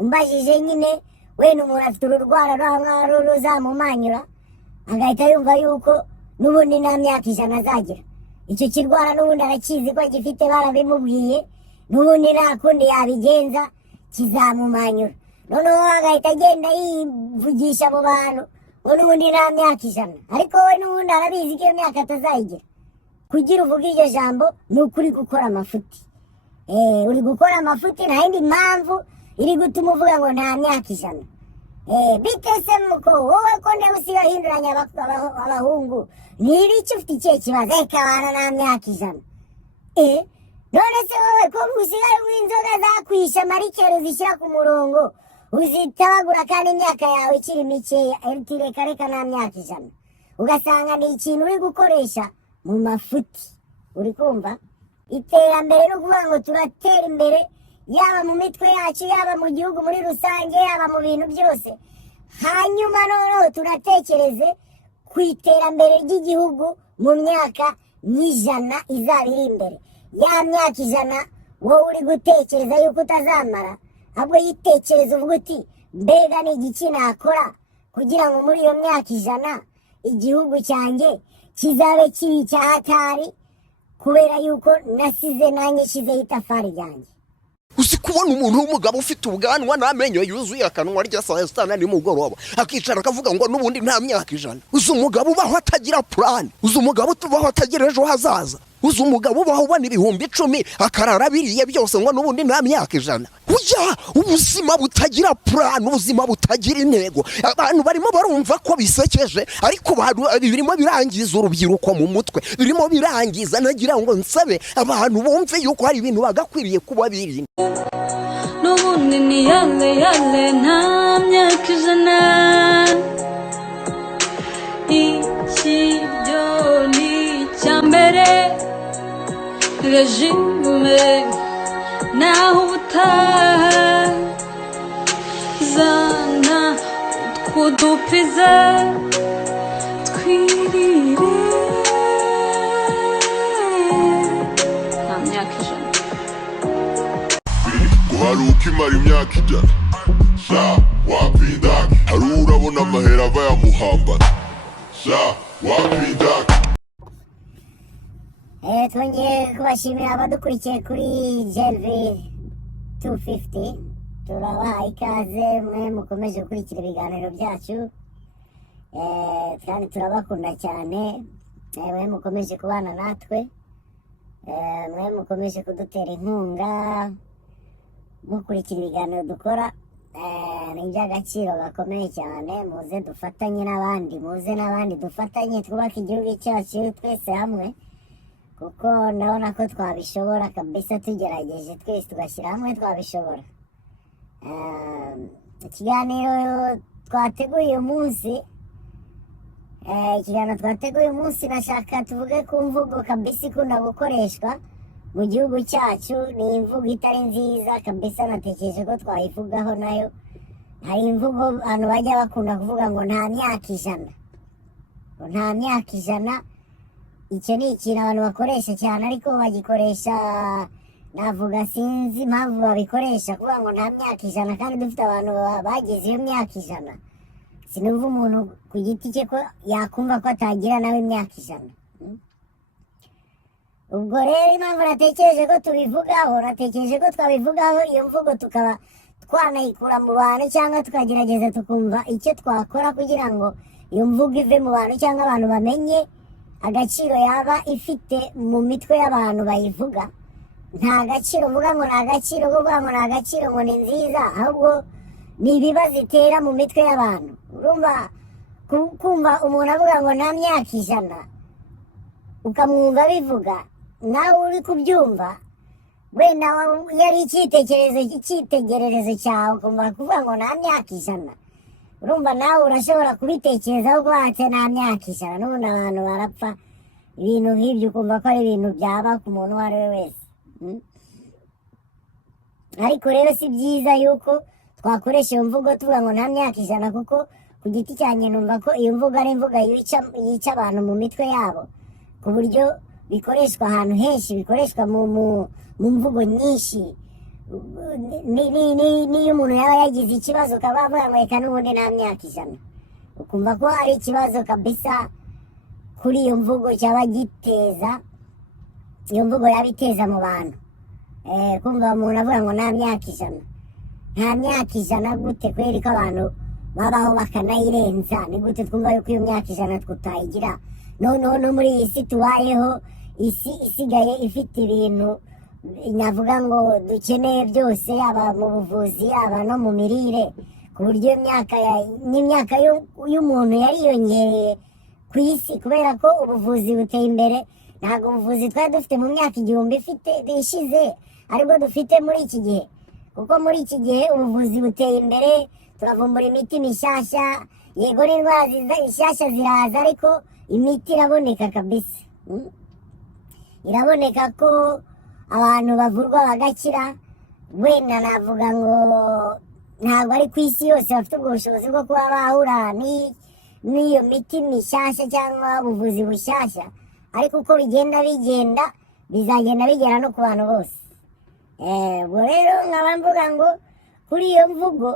umbajije nyine wenda umuntu afite ururwara ruzamumanyura agahita yumva yuko n'ubundi nta myaka 100 azagira. Icyo kirwara n'ubundi arakizi ko gifite barabimubwiye, n'ubundi nta kundi yabigenza kizamumanyura. Noneho agahita agenda yivugisha abo bantu ngo n'ubundi nta myaka 100, ariko we n'ubundi arabizi ko iyo myaka atazayigira. Kugira uvuga iryo jambo ni ukuri gukora amafuti. Uri gukora amafuti nta yindi mpamvu iri gutuma uvuga ngo nta myaka 100. Bitese muko wowe ko ndeba usiga hinduranya abahungu niba icyo ufite ikihe kibazo ekabana nta myaka 100. None se wowe ko usigaye w'inzoga zakwisha marikero zishyira ku murongo uzitabagura kandi imyaka yawe ikiri mikeya reka nta myaka 100, ugasanga ni ikintu uri gukoresha mu mafuti. Uri kumva iterambere no kuvuga ngo turatera imbere yaba mu mitwe yacu yaba mu gihugu muri rusange yaba mu bintu byose, hanyuma noneho turatekereze ku iterambere ry'igihugu mu myaka 100 izaba iri imbere. Ya myaka 100 wowe uri gutekereza yuko utazamara, ahubwo yitekereza uvuga uti mbega ni igiki nakora kugira ngo muri iyo myaka 100 igihugu cyanjye kizabe kiri cyahatari kubera yuko nasize nanjye shizeho itafari ryanjye. Uzi kubona umuntu w'umugabo ufite ubwanwa n'amenyo yuzuye akanwa rya saa sita nimugoroba akicara akavuga ngo n'ubundi nta myaka 100. Uzi umugabo ubaho atagira plan, uzi umugabo tubaho atagira ejo hazaza, uzi umugabo ubaho ubona 10,000 akarara biriye byose ngo n'ubundi nta myaka 100. Ujya ubuzima butagira plan, ubuzima butagira intego. Abantu barimo barumva ko bisekeje, ariko birimo birangiza urubyiruko mu mutwe, birimo birangiza. Nagira ngo nsabe abantu bumve yuko hari ibintu bagakwiriye kuba biri. N'ubundi ni yale nta myaka 100. Ikiryo ni icyambere regime naho ubutaha zana utwudupiza twirire nta myaka 100. Guharuka imara imyaka 100 sha wapindaka hari urabona amahera ava yamuhambana sha wapindaka. Twongeye kubashimira abadukurikiye kuri GLV 250. Turabaha ikaze mwe mukomeje gukurikira ibiganiro byacu, kandi turabakunda cyane. Mwe mukomeje kubana natwe, mwe mukomeje kudutera inkunga mukurikira ibiganiro dukora. Ni iby'agaciro gakomeye cyane. Muze dufatanye n'abandi, dufatanye twubaka igihugu cyacu twese hamwe, kuko ndabona ko twabishobora kabisa. Tugerageje twese tugashyira hamwe twabishobora. Ikiganiro twateguye uyu munsi nashaka tuvuge ku mvugo kabisa ikunda gukoreshwa mu gihugu cyacu. Ni imvugo itari nziza kabisa, natekereje ko twayivugaho nayo. Hari imvugo abantu bajya bakunda kuvuga ngo nta myaka 100, nta myaka 100. Icyo ni ikintu abantu bakoresha cyane, ariko bagikoresha navuga sinzi impamvu babikoresha kuvuga ngo nta myaka 100, kandi dufite abantu bagize iyo myaka 100. Sinumva umuntu ku giti cye ko yakumva ko atagira nawe imyaka 100. Ubwo rero impamvu natekereje ko twabivugaho iyo mvugo tukaba twanayikura mu bantu, cyangwa tukagerageza tukumva icyo twakora kugira ngo iyo mvugo ive mu bantu, cyangwa abantu bamenye agaciro yaba ifite mu mitwe y'abantu bayivuga. Nta gaciro uvuga ngo nta gaciro, kuvuga ngo nta gaciro ngo ni nziza, ahubwo ni ibibazo itera mu mitwe y'abantu. Urumva kumva umuntu avuga ngo nta myaka 100 ukamwumva bivuga nawe uri kubyumva, wenda yari icyitegererezo cyawe ukumva kuvuga ngo nta myaka 100. Urumva nawe urashobora kubitekerezaho ko hatse nta myaka 100. N'ubundi abantu barapfa, ibintu nk'ibyo ukumva ko ari ibintu byaba ku muntu uwo ari we wese. Ariko rero si byiza yuko twakoresha iyo mvugo tuvuga ngo nta myaka 100, kuko ku giti cyanjye numva ko iyo mvugo ari imvugo yica abantu mu mitwe yabo, ku buryo bikoreshwa ahantu henshi, bikoreshwa mu mvugo nyinshi. niyo umuntu yaba yagize ikibazo ukaba wavuga ngo reka n'ubundi nta myaka 100 ukumva ko ari ikibazo kabisa kuri iyo mvugo cyaba giteza iyo mvugo yabiteza mu bantu kumva umuntu avuga ngo nta myaka 100 nta myaka 100 gute kweri ko abantu babaho bakanayirenza ni gute twumva yuko iyo myaka 100 tutayigira no muri iyi si tubayeho isi isigaye ifite ibintu navuga ngo dukeneye byose yaba mu buvuzi yaba no mu mirire ku buryo n'imyaka y'umuntu yariyongereye ku isi kubera ko ubuvuzi buteye imbere ntabwo ubuvuzi twari dufite mu myaka 1000 ishize aribwo dufite muri iki gihe kuko muri iki gihe ubuvuzi buteye imbere turavumbura imiti mishyashya yego n'indwara zishyashya ziraza ariko imiti iraboneka kabisa iraboneka ko abantu bavurwa bagakira wenda navuga ngo ntabwo ari ku isi yose bafite ubwo bushobozi bwo kuba bahura n'iyo miti mishyashya cyangwa ubuvuzi bushyashya ariko uko bigenda bizagenda bigera no ku bantu bose ubwo rero nkaba mvuga ngo kuri iyo mvugo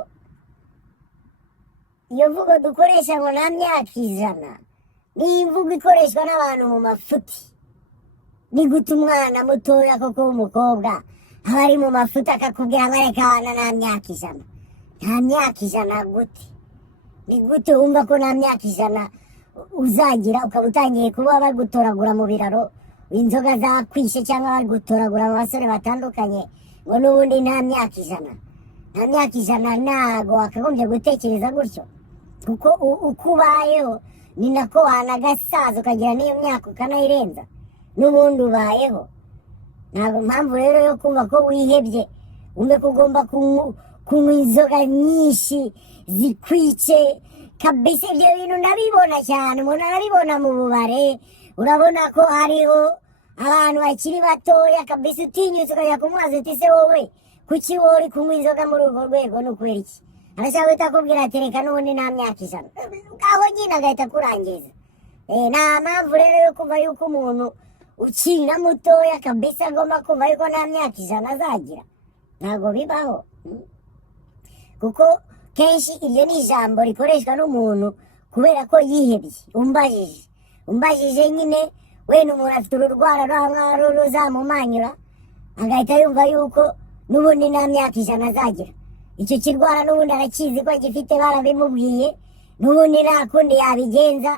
dukoresha ngo nta myaka 100 ni imvugo ikoreshwa n'abantu mu mafuti ni gute umwana mutoya koko w'umukobwa aba ari mu mafuti akakubwira ngo reka abana nta myaka 100 nta myaka 100 gute ni gute wumva ko nta myaka 100 uzagira ukaba utangiye kuba bari gutoragura mu biraro inzoga zakwishe cyangwa bari gutoragura mu basore batandukanye ngo n'ubundi nta myaka 100 nta myaka 100 ntago wakagombye gutekereza gutyo kuko uko ubayeho ni nako wanagasaza ukagira n'iyo myaka ukanayirenza n'ubundi ubayeho ntabwo mpamvu rero yo kumva ko wihebye umbe ko ugomba kunywa inzoga nyinshi zikwice kabisa ibyo bintu ndabibona cyane umuntu arabibona mu bubare urabona ko hariho abantu bakiri batoya kabisa utinyutse ukajya kumubaza uti se wowe kuki wowe uri kunywa inzoga muri urwo rwego ni ukubera iki arashaka guhita akubwira ati reka n'ubundi nta myaka 100 aho nyine agahita akurangiza nta mpamvu rero yo kumva yuko umuntu ukiri na mutoya kabisa agomba kumva yuko nta myaka 100 azagira ntabwo bibaho kuko kenshi iryo ni ijambo rikoreshwa n'umuntu kubera ko yihebye umbajije nyine wenda umuntu afite ururwara ruzamumanyura agahita yumva yuko n'ubundi nta myaka 100 azagira icyo kirwara n'ubundi arakizi ko gifite barabimubwiye n'ubundi nta kundi yabigenza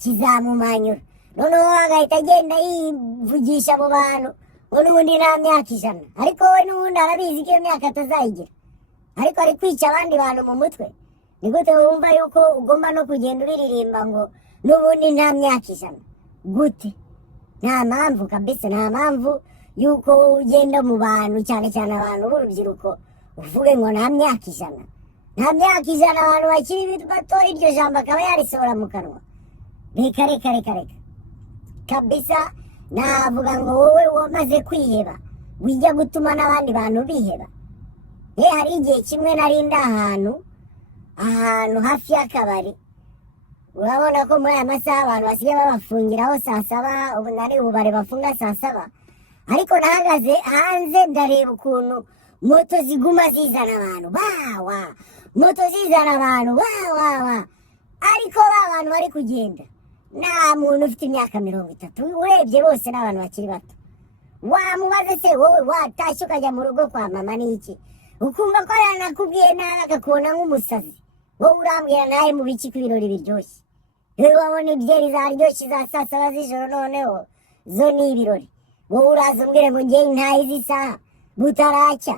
kizamumanyura noneho agahita agenda yivugisha mu bantu ngo n'ubundi nta myaka 100 ariko we n'ubundi arabizi ko iyo myaka atazayigira ariko ari kwica abandi bantu mu mutwe ni gute wumva yuko ugomba no kugenda ubiririmba ngo n'ubundi nta myaka 100 gute nta mpamvu kabisa nta mpamvu yuko ugenda mu bantu cyane cyane abantu b'urubyiruko uvuge ngo nta myaka 100 nta myaka 100 abantu bakiri bato iryo jambo akaba yarisohora mu kanwa reka kabisa navuga ngo wowe wamaze kwiheba wijya gutuma n'abandi bantu biheba hari igihe kimwe narinda ahantu hafi y'akabari urabona ko muri aya masaha abantu basigaye babafungiraho saa 7 ubu nari ubare bafunga saa 7 ariko nahagaze hanze ndareba ukuntu moto ziguma zizana abantu moto zizana abantu ariko abantu bari kugenda nta muntu ufite imyaka 30 urebye bose n'abantu bakiri bato wamubaze se wowe watashye ukajya mu rugo kwa mama n'iki ukumva ko yanakubwiye nawe akakubona nk'umusazi wowe urambwira nawe mu biki ko ibirori biryoshye rero wabona ibyeri zaryoshye za saa 7 z'ijoro noneho zo ni ibirori wowe uraza umbwire ngo njye ntayizi isaha butaracya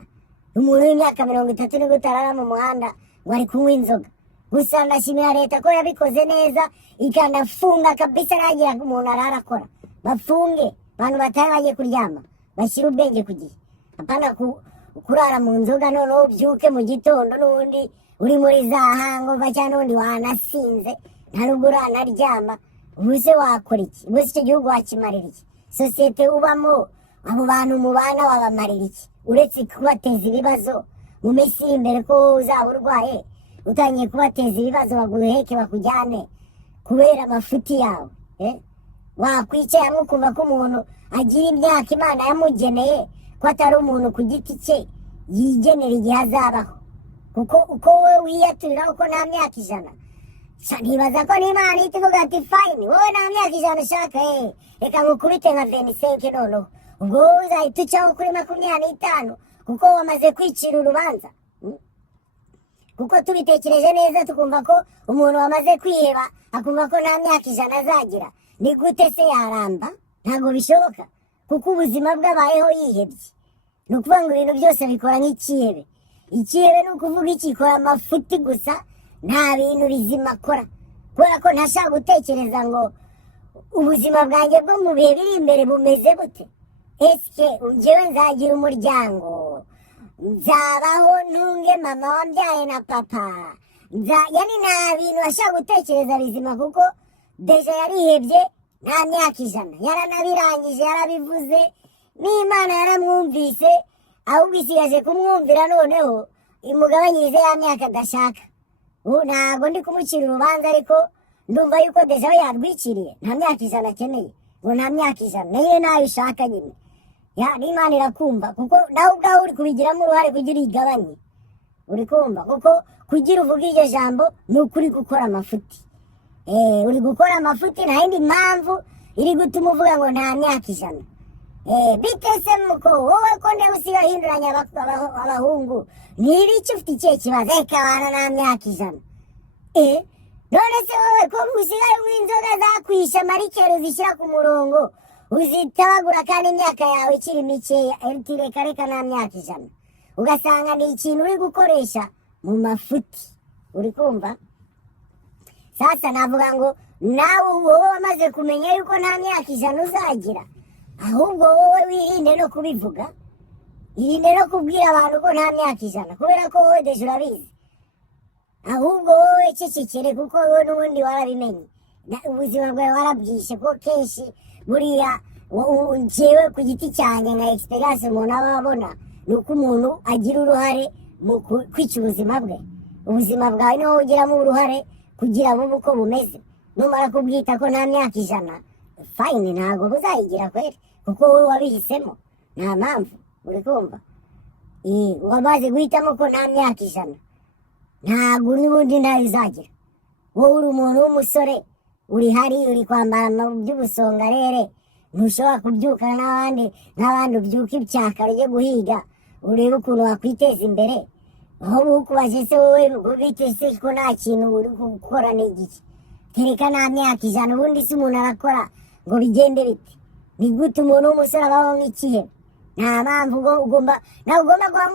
umuntu w'imyaka 30 ni gutarara mu muhanda ngo ari kunywa inzoga gusa ndashimira leta ko yabikoze neza ikanafunga kabisa nagira umuntu ararakora bafunge abantu batari bagiye kuryama bashyira ubwenge ku gihe apana kurara mu nzoga noneho ubyuke mu gitondo n'ubundi uri muri za hangover cyangwa n'ubundi wanasinze nta nubwo uranaryama ubu se wakora iki ubu se icyo gihugu wakimarira iki sosiyete ubamo abo bantu mubana wabamarira iki uretse kubateza ibibazo mu minsi y'imbere ko uzaba urwaye utangiye kubateza ibibazo baguheke bakujyane kubera amafuti yawe wakwicaye nkukumva ko umuntu agira imyaka Imana yamugeneye ko atari umuntu ku giti cye yigenera igihe azabaho, kuko uko wowe wiyaturira uko nta myaka 100 ntibaza ko n'Imana ihita ivuga ati fayini wowe nta myaka 100 ushaka reka ngukubite nka 25 noneho, ubwo wowe uzahita ucaho kuri 25 kuko wamaze kwicira urubanza. Kuko tubitekereje neza tukumva ko umuntu wamaze kwiheba akumva ko nta myaka 100 azagira, ni gute se yaramba? Ntabwo bishoboka, kuko ubuzima bwabayeho yihebye. Ni ukuvuga ngo ibintu byose bikora nk'ikihebe. Ikihebe ni ukuvuga ikikora amafuti gusa, nta bintu bizima akora, kubera ko ntashaka gutekereza ngo ubuzima bwanjye bwo mu bihe biri imbere bumeze gute. Ese njyewe nzagira umuryango, nzabaho ntunge mama wambyaye na papa, yani nta bintu ashaka gutekereza bizima, kuko deja yarihebye, nta myaka 100 yaranabirangije, yarabivuze n'Imana yaramwumvise, ahubwo isigaje kumwumvira noneho imugabanyirize ya myaka adashaka. Ntabwo ndi kumucira urubanza, ariko ndumva yuko deja we yarwiciriye, nta myaka 100 akeneye, ngo nta myaka 100 nayo nayo ushaka nyine. n'Imana irakumva, kuko nawe ubwawe uri kubigiramo uruhare kugira igabanye, uri kumva, kuko kugira uvuga iryo jambo ni ukuri gukora amafuti. Uri gukora amafuti, nta yindi mpamvu iri gutuma uvuga ngo nta myaka 100. Bitese muko wowe ko nde usiga hinduranya abahungu, n'ibiki ufite ikihe kibazo? Reka bana nta myaka 100. None se wowe ko usigaye w'inzoga zakwisha marikero zishyira ku murongo uzitabagura, kandi imyaka yawe ikiri mikeya, reka nta myaka 100, ugasanga ni ikintu uri gukoresha mu mafuti, uri kumva? Sasa navuga ngo nawe wowe wamaze kumenya yuko nta myaka 100 uzagira, ahubwo wowe wirinde no kubivuga, irinde no kubwira abantu ko nta myaka 100, kubera ko wowe deje urabizi. Ahubwo wowe cecekere, kuko wowe n'ubundi warabimenye, ubuzima bwawe warabwishe, ko kenshi buriya njyewe ku giti cyanjye nka experience umuntu aba abona, ni uko umuntu agira uruhare mu kwica ubuzima bwe. Ubuzima bwawe niho ugiramo uruhare kugira bube uko bumeze. Numara kubwita ko nta myaka 100, fayini ntabwo buzayigira kweri, kuko wowe wabihisemo, nta mpamvu, uri kumva? Wamaze guhitamo ko nta myaka 100, ntabwo n'ubundi ntayo uzagira. Wowe uri umuntu w'umusore, uri hari, uri kwambara by'ubusongarere, ntushobora kubyukana n'abandi ubyuka icyaka ryo guhiga urebe ukuntu wakwiteza imbere. aho ukubaje se wowe ubite se ko nta kintu uri gukora n'igiki? Tereka nta myaka 100, ubundi se umuntu arakora ngo bigende bite? Ni gute umuntu w'umusore abaho nk'ikihe? Nta mpamvu ugomba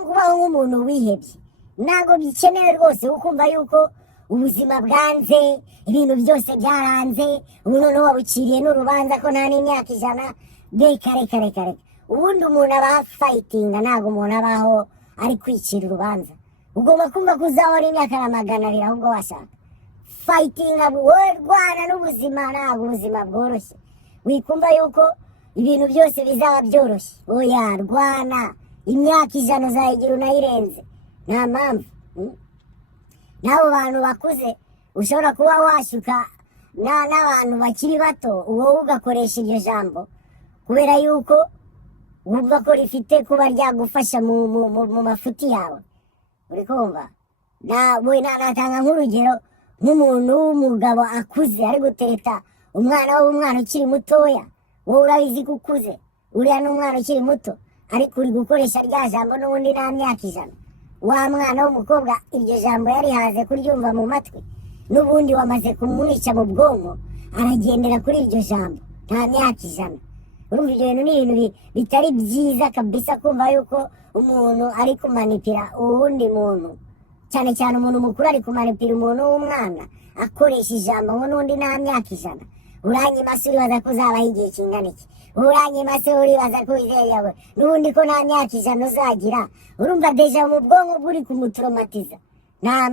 kubaho nk'umuntu wihebye. Ntabwo bikenewe rwose ukumva yuko ubuzima bwanze, ibintu byose byaranze, ubu noneho wabuciriye n'urubanza ko nta n'imyaka 100. Reka ubundi umuntu aba fightinga, ntabwo umuntu abaho ari kwicira urubanza. Ugomba kumva ko uzahora imyaka 200 ahubwo washaka fightinga, wowe rwana n'ubuzima. Ntabwo ubuzima bworoshye, wikumva yuko ibintu byose bizaba byoroshye. Oya, rwana, imyaka 100 uzayigira unayirenze, nta mpamvu. N'abo bantu bakuze ushobora kuba washuka n'abantu bakiri bato, wowe ugakoresha iryo jambo kubera yuko wumva ko rifite kuba ryagufasha mu mafuti yawe, uri kumva? Natanga nk'urugero, nk'umuntu w'umugabo akuze ari gutereta umwana ukiri mutoya, wowe urabizi ko ukuze, uriya n'umwana ukiri muto, ariko uri gukoresha rya jambo n'ubundi nta myaka 100. Wa mwana w'umukobwa iryo jambo yarihaze kuryumva mu matwi, n'ubundi wamaze kumwica mu bwonko, aragendera kuri iryo jambo nta myaka 100. Urumva ibyo bintu ni ibintu bitari byiza kabisa, kumva yuko umuntu ari kumanipira uwundi muntu, cyane cyane umuntu mukuru ari kumanipira umuntu w'umwana akoresha ijambo ngo n'undi nta myaka 100. Uranyima se uribaza ko uzabaho igihe kingana iki? Uranyima se uribaza ko yawe n'ubundi ko nta myaka 100 uzagira? Urumva deja mu bwonko buri kumutraumatiza. Nta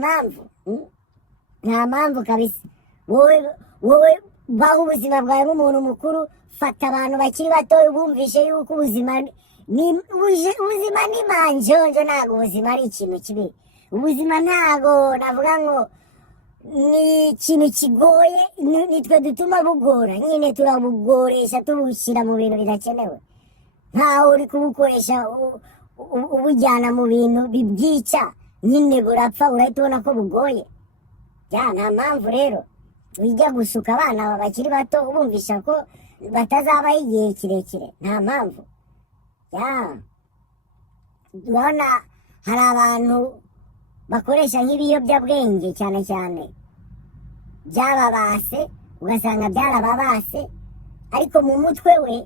mpamvu kabisa. Wowe baho ubuzima bwawe nk'umuntu mukuru, fata abantu bakiri bato bumvishe yuko ubuzima ni manjonjo, ntabwo ubuzima ari ikintu kibi. Ubuzima ntabwo navuga ngo ni ikintu kigoye, nitwe dutuma bugora, nyine turabugoresha tubushyira mu bintu bidakenewe. Ntaho uri kubukoresha ubujyana mu bintu bibyica nyine burapfa, urahita ubona ko bugoye. Nta mpamvu rero wijya gushuka abana bakiri bato ubumvisha ko batazabaho igihe kirekire. Nta mpamvu. Urabona hari abantu bakoresha nk'ibiyobyabwenge cyane cyane byababase, ugasanga byarababase, ariko mu mutwe we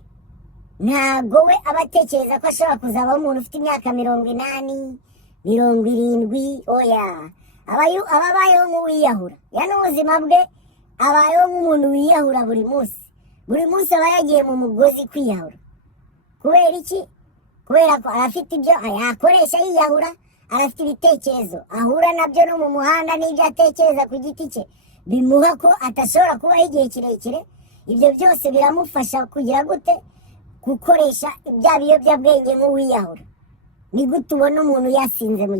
ntago we aba atekereza ko ashobora kuzabaho umuntu ufite imyaka 80, 70. Oya, ababayeho nk'uwiyahura. n'ubuzima bwe abayeho nk'umuntu wiyahura buri munsi aba yagiye mu mugozi kwiyahura. Kubera iki? Kubera ko arafite ibyo yakoresha yiyahura, arafite ibitekerezo ahura nabyo no mu muhanda, n'ibyo atekereza ku giti cye bimuha ko atashobora kubaho igihe kirekire. Ibyo byose biramufasha kugira gute? Gukoresha bya biyobyabwenge nk'uwiyahura. Ni gute ubona umuntu yasinze mu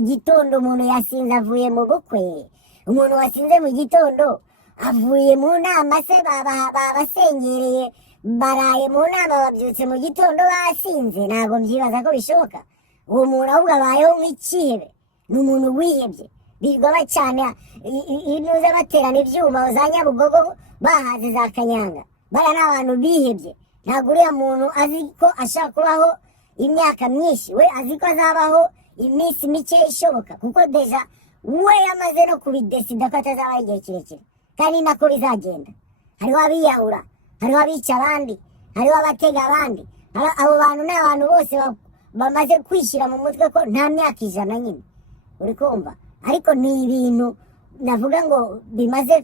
gitondo umuntu yasinze avuye mu bukwe, umuntu wasinze mu gitondo avuye mu nama se babasengereye, baraye mu nama, babyutse mu gitondo basinze. Ntabwo mbyibaza ko bishoboka. Uwo muntu ahubwo abayeho nk'ikihebe, ni umuntu wihebye. Birirwa bacana inuza baterana ibyuma za Nyabugogo bahaze za Kanyanga. Bara n'abantu bihebye. Ntabwo uriya muntu azi ko ashaka kubaho imyaka myinshi, we azi ko azabaho iminsi mike ishoboka, kuko deja we yamaze no kubidesida ko atazabaho igihe kirekire. Kandi nako bizagenda. Hariho abiyahura, hariho abica abandi, hariho abatega abandi. Abo bantu ni abantu bose bamaze kwishyira mu mutwe ko nta myaka 100 nyine, uri kumva. Ariko ni ibintu navuga ngo bimaze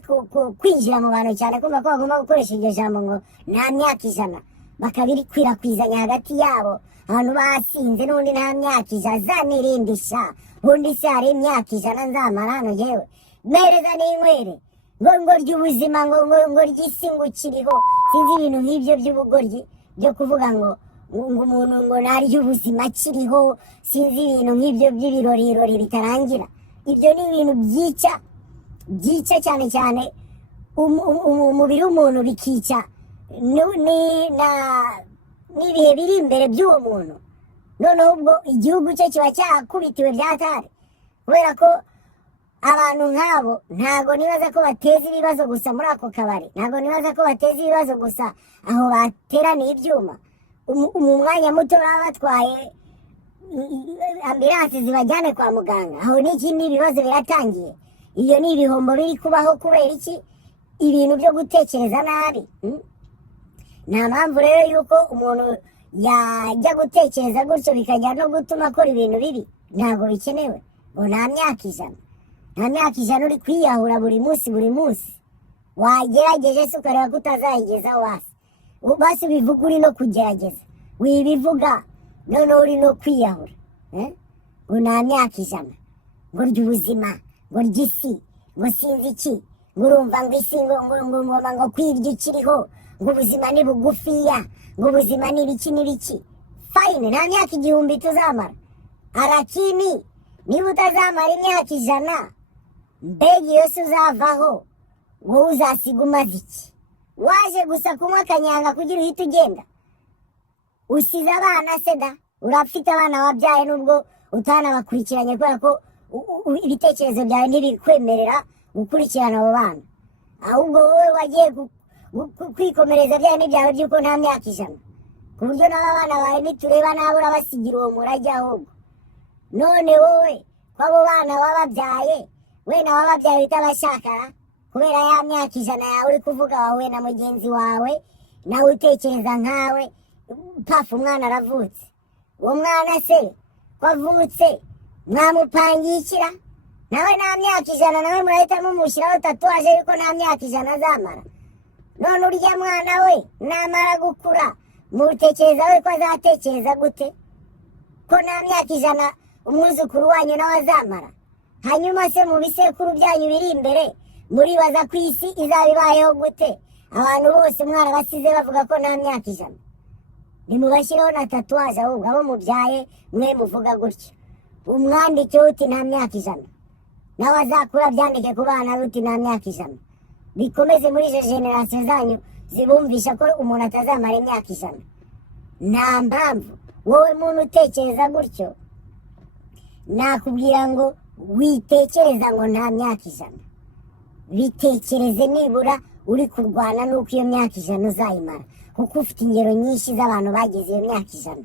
kwinjira mu bantu cyane, kumva ko bagomba gukoresha iryo jambo ngo nta myaka 100, bakabirikwirakwizanya hagati yabo. Abantu basinze n'undi nta myaka 100, zanirindisha undi se hari imyaka 100 nzamara hano yewe mereza n'inkwere ngo ry'ubuzima ngo ry'isi ngo kiriho. Sinzi ibintu nk'ibyo by'ubugoryi byo kuvuga ngo umuntu ngo naryo ubuzima kiriho. Sinzi ibintu nk'ibyo by'ibirori bitarangira. Ibyo ni ibintu byica cyane cyane umubiri w'umuntu, bikica n'ibihe biri imbere by'uwo muntu. Noneho ubwo igihugu cye kiba cyakubitiwe byatari, kubera ko abantu nk'abo ntago nibaza ko bateza ibibazo gusa muri ako kabari, ntago nibaza ko bateza ibibazo gusa aho bateraniye ibyuma. Mu mwanya muto baba batwaye ambilansi zibajyane kwa muganga, aho n'ikindi ibibazo biratangiye. Iyo ni ibihombo biri kubaho. Kubera iki? Ibintu byo gutekereza nabi. Nta mpamvu rero yuko umuntu yajya gutekereza gutyo bikajya no gutuma akora ibintu bibi. Ntabwo bikenewe. Ngo nta myaka 100, nta myaka 100 uri kwiyahura buri munsi. Wagerageje se ukareba ko utazayigezaho basi bivuga uri no kugerageza, wibivuga noneho uri no kwiyahura. Ngo nta myaka 100, ngo ry'ubuzima, ngo ry'isi, ngo sinzi iki, ngo urumva ngo isi ngo kwirya ikiriho, ngo ubuzima ni bugufiya, ngo ubuzima ni ibiki. Fine, nta myaka 1000 tuzamara. Arakini niba utazamara imyaka 100, mbega iyo se uzavaho wowe uzasiga umaze iki? Waje gusa kunywa akanyanga kugira uhite ugenda? Usize abana se da? Urafite abana wabyaye nubwo utanabakurikiranye, kubera ko ibitekerezo byawe ntibikwemerera gukurikirana abo bana. Ahubwo wowe wagiye kwikomereza byawe n'ibyawe by'uko nta myaka 100, ku buryo n'abana bawe nitureba nabo urabasigira uwo murage. Ahubwo none wowe ko abo bana wababyaye, wenda wababyaye utabashaka kubera ya myaka 100 yawe uri kuvuga wawe na mugenzi wawe, nawe utekereza nkawe. Pafu umwana aravutse, uwo mwana se ko avutse mwamupangikira? Nawe nta myaka 100, nawe murahita mumushyiraho tatuwaje yuko nta myaka 100 azamara. None urya mwana we namara gukura mutekereza we ko azatekereza gute? Ko nta myaka 100 umwuzukuru wanyu nawe azamara? Hanyuma se mu bisekuru byanyu biri imbere muribaza ko isi izabibayeho gute? Abantu bose mwarabasize bavuga ko nta myaka 100. Nimubashyiraho na tatuwaje ahubwo abo mubyaye mwe muvuga gutyo. Umwandike uti nta myaka 100, nawe azakura byandike ku bana uti nta myaka 100. Bikomeze muri izo generasiyo zanyu zibumvisha ko umuntu atazamara imyaka 100. Nta mpamvu. wowe muntu utekereza gutyo nakubwira ngo witekereza ngo nta myaka 100 bitekereze nibura uri kurwana nuko iyo myaka 100 uzayimara kuko ufite ingero nyinshi z'abantu bagize iyo myaka 100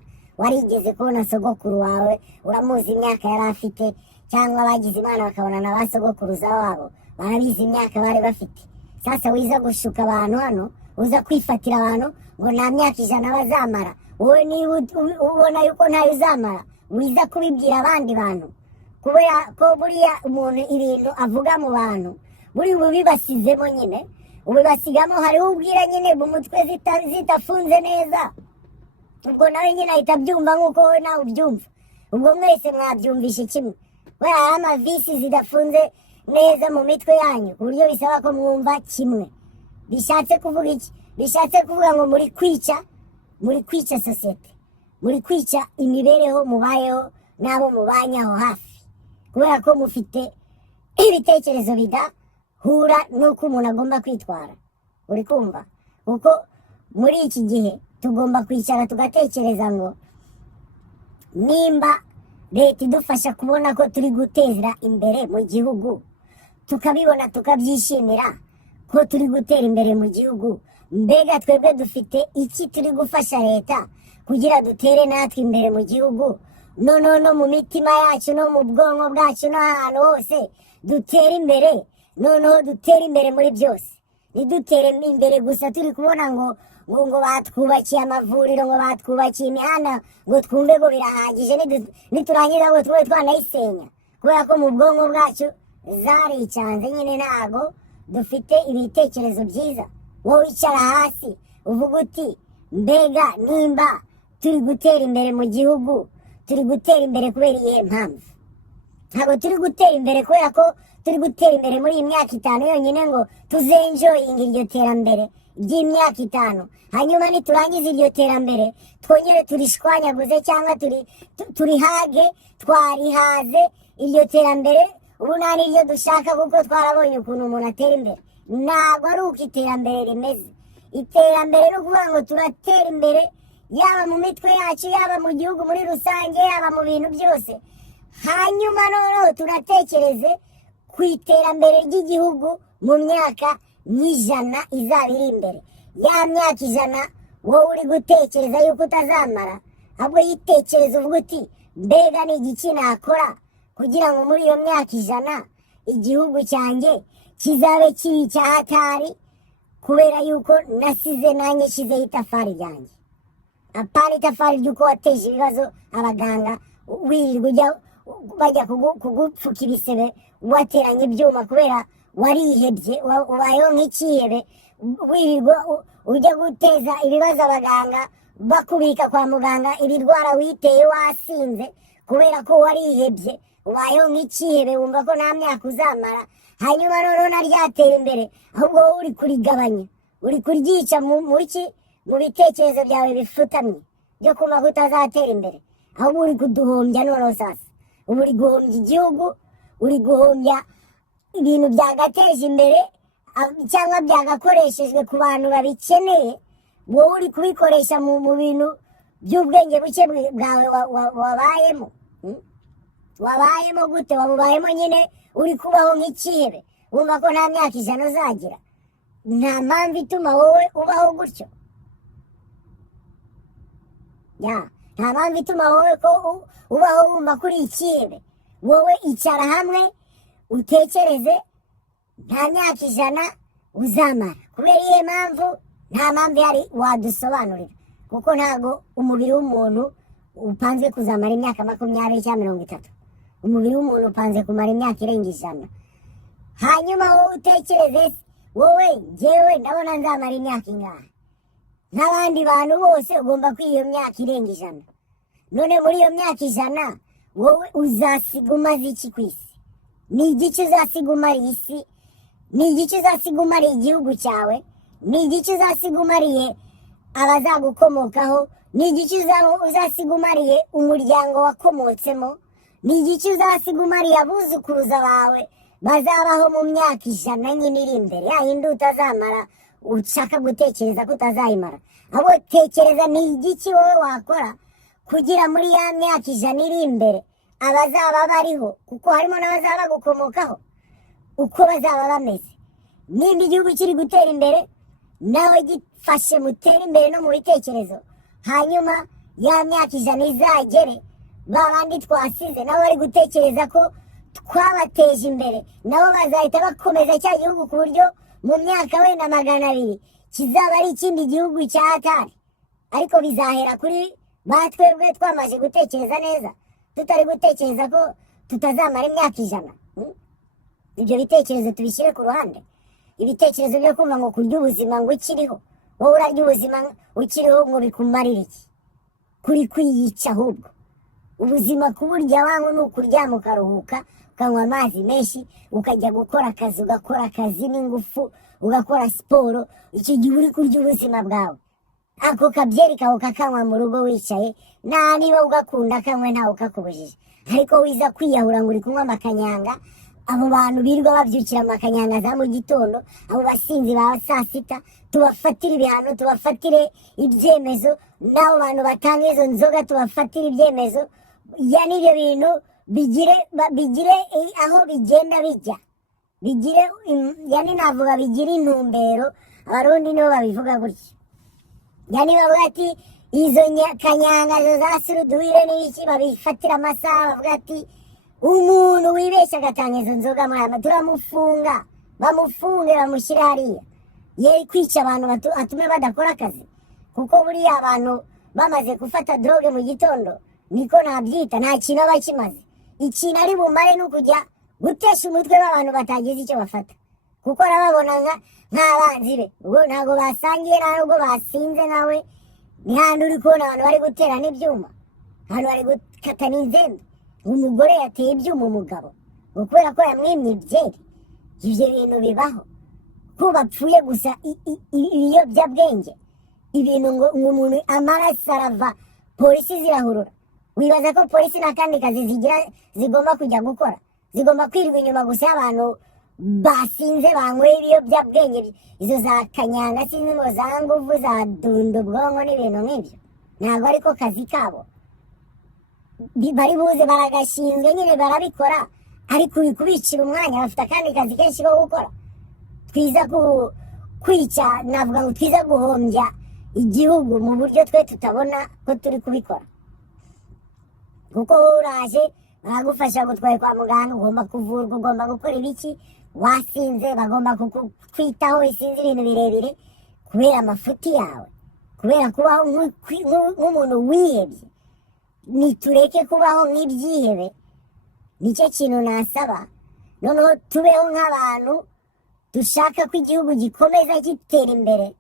warigeze kubona sogokuru wawe uramuzi imyaka yari afite cyangwa bagize imana bakabona na basogokuruza wabo barabizi imyaka bari bafite sasa wiza gushuka abantu hano uza kwifatira abantu ngo nta myaka 100 bazamara wowe niba ubona yuko ntayo uzamara wiza kubibwira abandi bantu kubera ko buriya umuntu ibintu avuga mu bantu buri bubibasizemo nyine ubibasigamo hariho ubwira nyine mu mutwe zitafunze neza ubwo nawe nyine ahita abyumva nk'uko wowe nawe ubyumva ubwo mwese mwabyumvishe kimwe wera amavisi zidafunze neza mu mitwe yanyu ku buryo bisaba ko mwumva kimwe bishatse kuvuga iki bishatse kuvuga ngo muri kwica sosiyete muri kwica imibereho mubayeho n'abo mubanyaho hafi kubera ko mufite ibitekerezo bidahura n'uko umuntu agomba kwitwara uri kumva kuko muri iki gihe tugomba kwicara tugatekereza ngo nimba leta idufasha kubona ko turi gutera imbere mu gihugu tukabibona tukabyishimira ko turi gutera imbere mu gihugu mbega twebwe dufite iki turi gufasha leta kugira dutere natwe imbere mu gihugu no mu mitima yacu no mu bwonko bwacu no ahantu hose dutere imbere noneho dutere imbere muri byose nidutere imbere gusa turi kubona ngo batwubakiye amavuriro ngo batwubakiye imihanda ngo twumve ngo birahagije niturangiza ngo tube twanayisenya kubera ko mu bwonko bwacu zaricanze nyine ntago dufite ibitekerezo byiza wowe wicara hasi uvuga uti mbega nimba turi gutera imbere mu gihugu turi gutera imbere kubera iyihe mpamvu ntabwo turi gutera imbere kubera ko turi gutera imbere muri iyi myaka 5 yonyine ngo tuzenjoyinga iryo terambere ry'imyaka 5 hanyuma niturangiza iryo terambere twongere turishwanyaguze cyangwa turihage twarihaze iryo terambere ubu nta n'iryo dushaka kuko twarabonye ukuntu umuntu atera imbere ntabwo ari uko iterambere rimeze iterambere ni ukuvuga ngo turatera imbere yaba mu mitwe yacu yaba mu gihugu muri rusange yaba mu bintu byose hanyuma noneho turatekereze ku iterambere ry'igihugu mu myaka 100 izaba iri imbere ya myaka 100 wowe uri gutekereza yuko utazamara ahubwo yitekereza uvuga uti mbega ni igiki nakora kugira ngo muri iyo myaka 100 igihugu cyanjye kizabe kiri cyahatari kubera yuko nasize nanjye shizeho itafari ryanjye apana itafari ry'uko wateje ibibazo abaganga wirirwa bajya kugupfuka ibisebe wateranye ibyuma kubera warihebye ubayeho nk'ikihebe wirirwa ujya guteza ibibazo abaganga bakubika kwa muganga ibirwara witeye wasinze kubera ko warihebye ubayeho nk'ikihebe wumva ko nta myaka uzamara hanyuma noneho naryatera imbere ahubwo wowe uri kurigabanya uri kuryica mu bitekerezo byawe bifutamye byo kumva ko utazatera imbere ahubwo uri kuduhombya noneho sasa ubu uri guhombya igihugu uri guhombya ibintu byagateje imbere cyangwa byagakoreshejwe ku bantu babikeneye wowe uri kubikoresha mu bintu by'ubwenge buke bwawe wabayemo gute wabubayemo nyine uri kubaho nk'ikihebe wumva ko nta myaka 100 uzagira nta mpamvu ituma wowe ubaho gutyo nta mpamvu ituma wowe ko ubaho wumva kuri ikihebe wowe icara hamwe utekereze nta myaka 100 uzamara kubera iyo mpamvu nta mpamvu yari wadusobanurira kuko ntago umubiri w'umuntu upanze kuzamara imyaka 20 cyangwa 30 umubiri w'umuntu upanze kumara imyaka irenga 100 hanyuma wowe utekereze wowe njyewe ndabona nzamara imyaka ingahe n'abandi bantu bose ugomba kwiyo myaka irenga 100 none muri iyo myaka 100 wowe uzasiga umaze iki ku isi ni igiki uzasiga umariye isi ni igiki uzasiga umariye igihugu cyawe ni igiki uzasiga umariye abazagukomokaho ni igiki uzasiga umariye umuryango wakomotsemo ni igiki uzasiga umariye abuzukuruza bawe bazabaho mu myaka 100 nyine iri imbere yayindi utazamara ushaka gutekereza ko utazayimara abo tekereza ni igiki wowe wakora kugira muri ya myaka ijana iri imbere abazaba bariho, kuko harimo n'abazaba bagukomokaho, uko bazaba bameze. Nimba igihugu kiri gutera imbere, nawe gifashe mutere imbere no mu bitekerezo, hanyuma ya myaka ijana izagere, ba bandi twasize nabo bari gutekereza ko twabateje imbere, nabo bazahita bakomeza cya gihugu ku buryo mu myaka wenda 200 kizaba ari ikindi gihugu cya hatari. Ariko bizahera kuri batwebwe twamaze gutekereza neza, tutari gutekereza ko tutazamara imyaka 100. Ibyo bitekerezo tubishyire ku ruhande. Ibitekerezo byo kumva ngo kurya ubuzima ngo ukiriho, wowe urarya ubuzima ukiriho ngo bikumarire iki? Kuri kwiyica ahubwo. Ubuzima kuburya wangu ni ukuryama ukaruhuka, ukanywa amazi menshi, ukajya gukora akazi, ugakora akazi n'ingufu, ugakora siporo. Icyo gihe uri kurya ubuzima bwawe. Ako kabyeri kawe kakanywa mu rugo wicaye, nta niba ugakunda kamwe ntawe ukakubujije. Ariko wiza kwiyahura ngo uri kunywa amakanyanga, abo bantu birirwa babyukira amakanyanga za mu gitondo, abo basinzi ba saa sita, tubafatire ibihano, tubafatire ibyemezo, n'abo bantu batanga izo nzoga tubafatire ibyemezo. Yani ibyo bintu bigire aho bigenda bijya, bigire yani navuga bigire intumbero. Abarundi nibo babivuga gutya, yani bavuga ati izo kanyanga zo za suruduwire n'iki babifatira amasaha, bavuga ati umuntu wibeshya agatanga izo nzoga muri turamufunga, bamufunge bamushyire hariya, ye kwica abantu atume badakora akazi. Kuko buriya abantu bamaze gufata droge mu gitondo, niko nabyita, nta kintu aba kimaze. Ikintu ari bumare ni ukujya gutesha umutwe w'abantu batagize icyo bafata, kuko arababona nk'abanzi be. Ubwo ntabwo basangiye, ntabwo basinze, nawe ni handi uri kubona abantu bari gutera n'ibyuma, abantu bari gukata n'inzembe. Umugore yateye ibyuma umugabo ngo kubera ko yamwimye ibyeri. Ibyo bintu bibaho, ko bapfuye gusa ibiyobyabwenge, ibintu ngo umuntu amaraso arava, polisi zirahurura. Wibaza ko polisi nta kandi kazi zigomba kujya gukora? Zigomba kwirirwa inyuma gusa y'abantu basinze banyweye ibiyobyabwenge, izo za kanyanga sinzi ngo za nguvu za dunda ubwonko n'ibintu nk'ibyo. Ntabwo ariko kazi kabo, bari buze baragashinzwe nyine barabikora, ariko uri kubicira umwanya, bafite akandi kazi kenshi ko gukora. Twiza kwica, navuga ngo twiza guhombya igihugu mu buryo twe tutabona ko turi kubikora. Kuko uraje baragufasha gutwaye kwa muganga, ugomba kuvurwa, ugomba gukora ibiki, wasinze bagomba kukwitaho, isinzi ibintu birebire kubera amafuti yawe, kubera kubaho nk'umuntu wihebye. Nitureke kubaho nk'ibyihebe, nicyo kintu nasaba. Noneho tubeho nk'abantu dushaka ko igihugu gikomeza gitera imbere,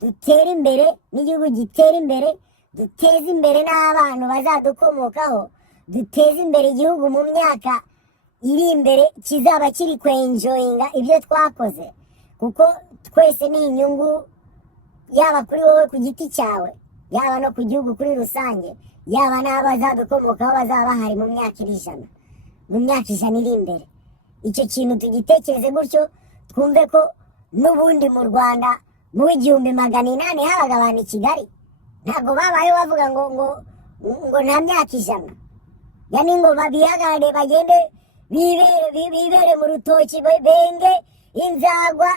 dutere imbere n'igihugu gitera imbere, duteze imbere n'abantu bazadukomokaho, duteze imbere igihugu mu myaka iri imbere kizaba kiri kwenjoyinga ibyo twakoze. Kuko twese ni inyungu, yaba kuri wowe ku giti cyawe, yaba no ku gihugu kuri rusange, yaba n'abazadukomokaho bazaba bahari mu myaka 100, mu myaka 100 iri imbere. Icyo kintu tugitekereze gutyo, twumve ko n'ubundi mu Rwanda mu 1800 habaga abantu i Kigali, ntabwo babaye bavuga ngo nta myaka 100. Yani ngo babihagarare bagende bibere mu rutoki benge inzagwa,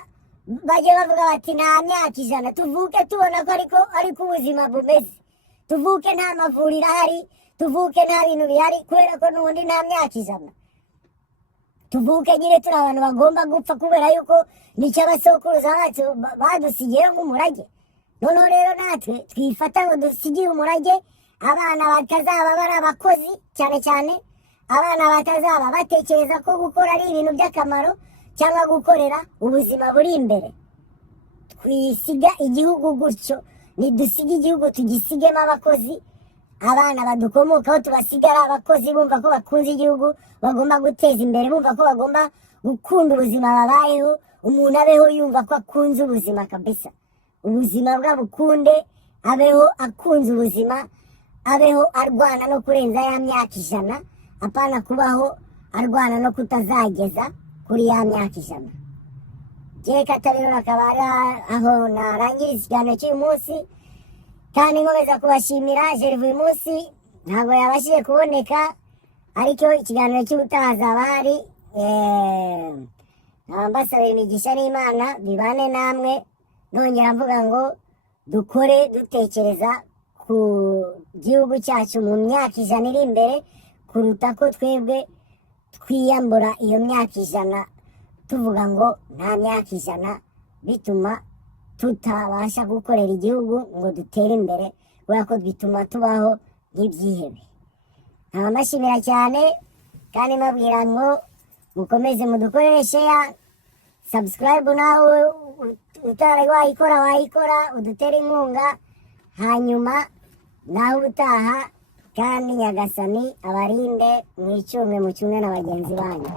bajye bavuga bati nta myaka 100. Tuvuke tubona ko ariko ubuzima bumeze, tuvuke nta mavuriro ahari, tuvuke nta bintu bihari, kubera ko n'ubundi nta myaka 100. Tuvuke nyine turi abantu bagomba gupfa, kubera yuko nicyo abasokuruza bacu badusigiye nk'umurage. Noneho rero natwe twifata ngo dusigiye umurage abana batazaba bari abakozi, cyane cyane abana batazaba batekereza ko gukora ari ibintu by'akamaro cyangwa gukorera ubuzima buri imbere. Twisiga igihugu gutyo, nidusiga igihugu tugisigemo abakozi, abana badukomokaho tubasigara abakozi bumva ko bakunze igihugu, bagomba guteza imbere, bumva ko bagomba gukunda ubuzima babayeho. Umuntu abeho yumva ko akunze ubuzima kabisa, ubuzima bwabukunde, abeho akunze ubuzima, abeho arwana no kurenza ya myaka 100, apana kubaho arwana no kutazageza kuri ya myaka 100. Reka tabiro akaba aho narangiriza ikiganiro cy'uyu munsi. kandi nkomeza kubashimira. Gervais uyu munsi ntabwo yabashije kuboneka, ariko ikiganiro cy'ubutaha hazaba hari. Mbasaba imigisha n'Imana bibane namwe, nongera mvuga ngo dukore dutekereza ku gihugu cyacu mu myaka 100 iri imbere, kuruta ko twebwe twiyambura iyo myaka 100 tuvuga ngo nta myaka 100, bituma tutabasha gukorera igihugu ngo dutere imbere, kubera ko bituma tubaho nk'ibyihebe. Nkabashimira cyane kandi mabwira ngo mukomeze mudukorere share, subscribe nawe utari wayikora udutere inkunga, hanyuma nawe ubutaha. Kandi Nyagasani abarinde, mwicunge mucunge na bagenzi banyu.